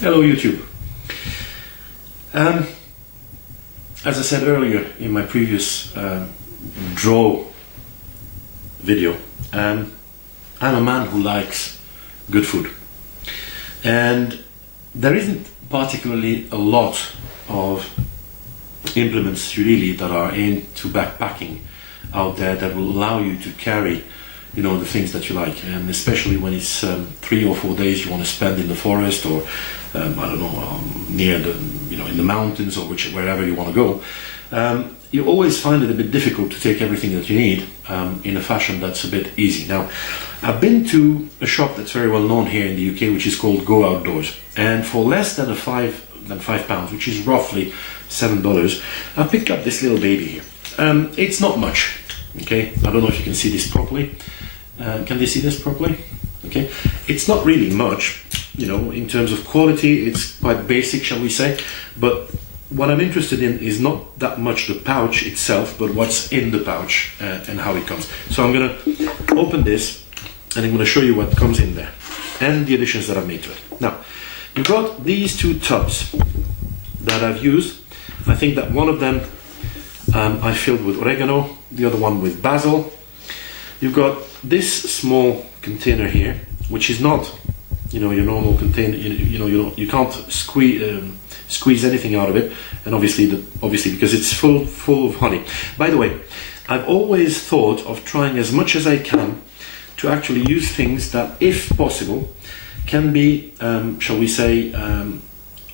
Hello YouTube. As I said earlier in my previous draw video, I'm a man who likes good food, and there isn't particularly a lot of implements really that are aimed to backpacking out there that will allow you to carry, you know, the things that you like, and especially when it's 3 or 4 days you want to spend in the forest, or I don't know, near the, you know, in the mountains, or wherever you want to go. You always find it a bit difficult to take everything that you need in a fashion that's a bit easy. Now, I've been to a shop that's very well known here in the UK, which is called Go Outdoors, and for less than £5, which is roughly $7, I picked up this little baby here. It's not much, okay? I don't know if you can see this properly. Can they see this properly? Okay, it's not really much, you know, in terms of quality. It's quite basic, shall we say, but what I'm interested in is not that much the pouch itself, but what's in the pouch and how it comes. So I'm going to open this and I'm going to show you what comes in there and the additions that I've made to it. Now, you've got these 2 tubs that I've used. I think that one of them I filled with oregano, the other one with basil. You've got this small container here, which is not, you know, your normal container. You can't squeeze anything out of it, and obviously because it's full of honey. By the way, I've always thought of trying as much as I can to actually use things that, if possible, can be, shall we say,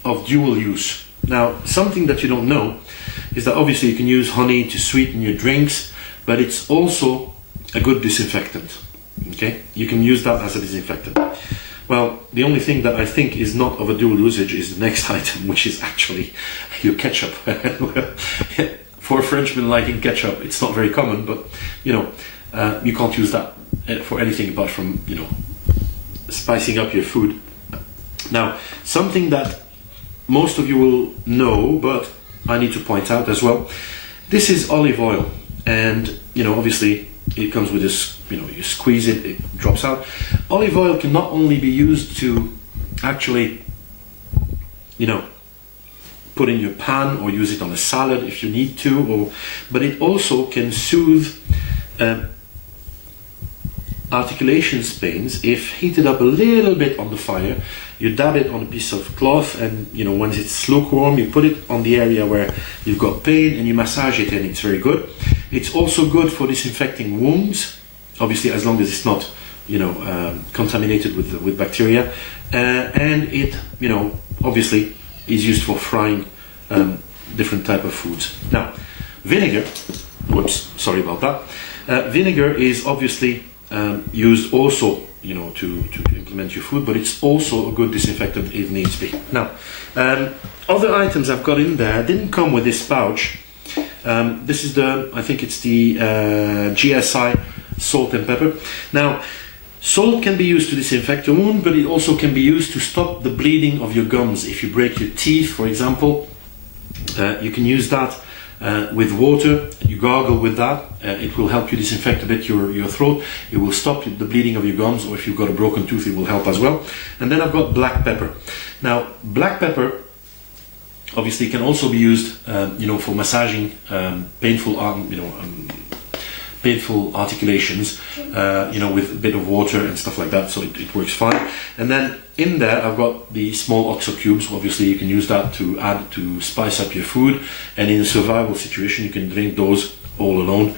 of dual use. Now, something that you don't know is that obviously you can use honey to sweeten your drinks, but it's also a good disinfectant. Okay, you can use that as a disinfectant. Well, the only thing that I think is not of a dual usage is the next item, which is actually your ketchup. For a Frenchman liking ketchup, it's not very common, but you know, you can't use that for anything apart from, you know, spicing up your food. Now, something that most of you will know, but I need to point out as well, this is olive oil, and you know, obviously it comes with this, you know, you squeeze it, it drops out. Olive oil can not only be used to actually, you know, put in your pan or use it on a salad if you need to, but it also can soothe articulation pains if heated up a little bit on the fire. You dab it on a piece of cloth, and you know, once it's lukewarm, you put it on the area where you've got pain and you massage it, and it's very good. It's also good for disinfecting wounds, obviously as long as it's not, you know, contaminated with bacteria, and it, you know, obviously is used for frying different type of foods. Now, vinegar, whoops, sorry about that. Vinegar is obviously used also, you know, to implement your food, but it's also a good disinfectant if needs be. Now, other items I've got in there didn't come with this pouch. This is I think it's the GSI salt and pepper. Now, salt can be used to disinfect a wound, but it also can be used to stop the bleeding of your gums. If you break your teeth, for example, you can use that with water. You gargle with that. It will help you disinfect a bit your throat. It will stop the bleeding of your gums, or if you've got a broken tooth, it will help as well. And then I've got black pepper. Now, black pepper obviously can also be used, you know, for massaging painful articulations, you know, with a bit of water and stuff like that, so it works fine. And then in there I've got the small OXO cubes. Obviously you can use that to add to spice up your food, and in a survival situation you can drink those all alone.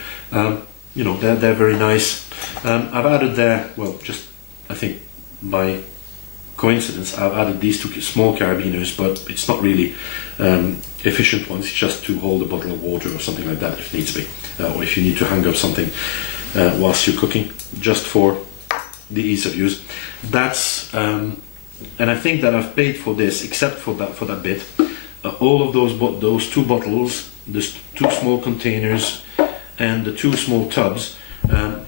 You know, they're very nice. I've added there, well, just I think by coincidence, I've added these 2 small carabiners, but it's not really efficient ones. It's just to hold a bottle of water or something like that if needs be, or if you need to hang up something whilst you're cooking, just for the ease of use. That's and I think that I've paid for this, except for that bit. All of those 2 bottles, those 2 small containers, and the 2 small tubs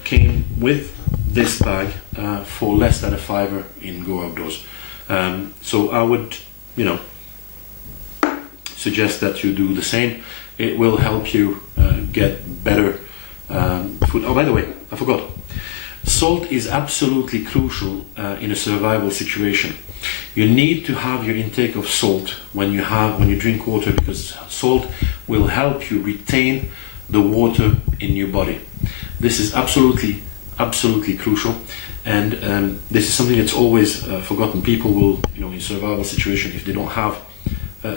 came with this bag for less than £5 in Go Outdoors. So I would, you know, suggest that you do the same. It will help you get better food. Oh, by the way, I forgot. Salt is absolutely crucial in a survival situation. You need to have your intake of salt when you drink water, because salt will help you retain the water in your body. This is absolutely crucial, and this is something that's always forgotten. People will, in survival situation, if they don't have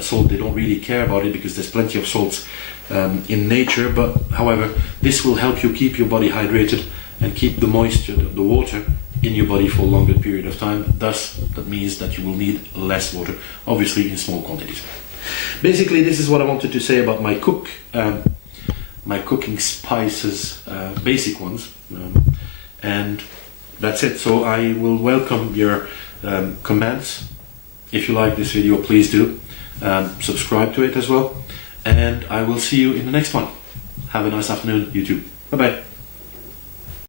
salt, they don't really care about it, because there's plenty of salts in nature. But however, this will help you keep your body hydrated and keep the moisture, the water in your body for a longer period of time. Thus, that means that you will need less water, obviously in small quantities. Basically, this is what I wanted to say about my cooking spices, basic ones, and that's it. So I will welcome your comments. If you like this video, please do subscribe to it as well, and I will see you in the next one. Have a nice afternoon, YouTube. Bye bye.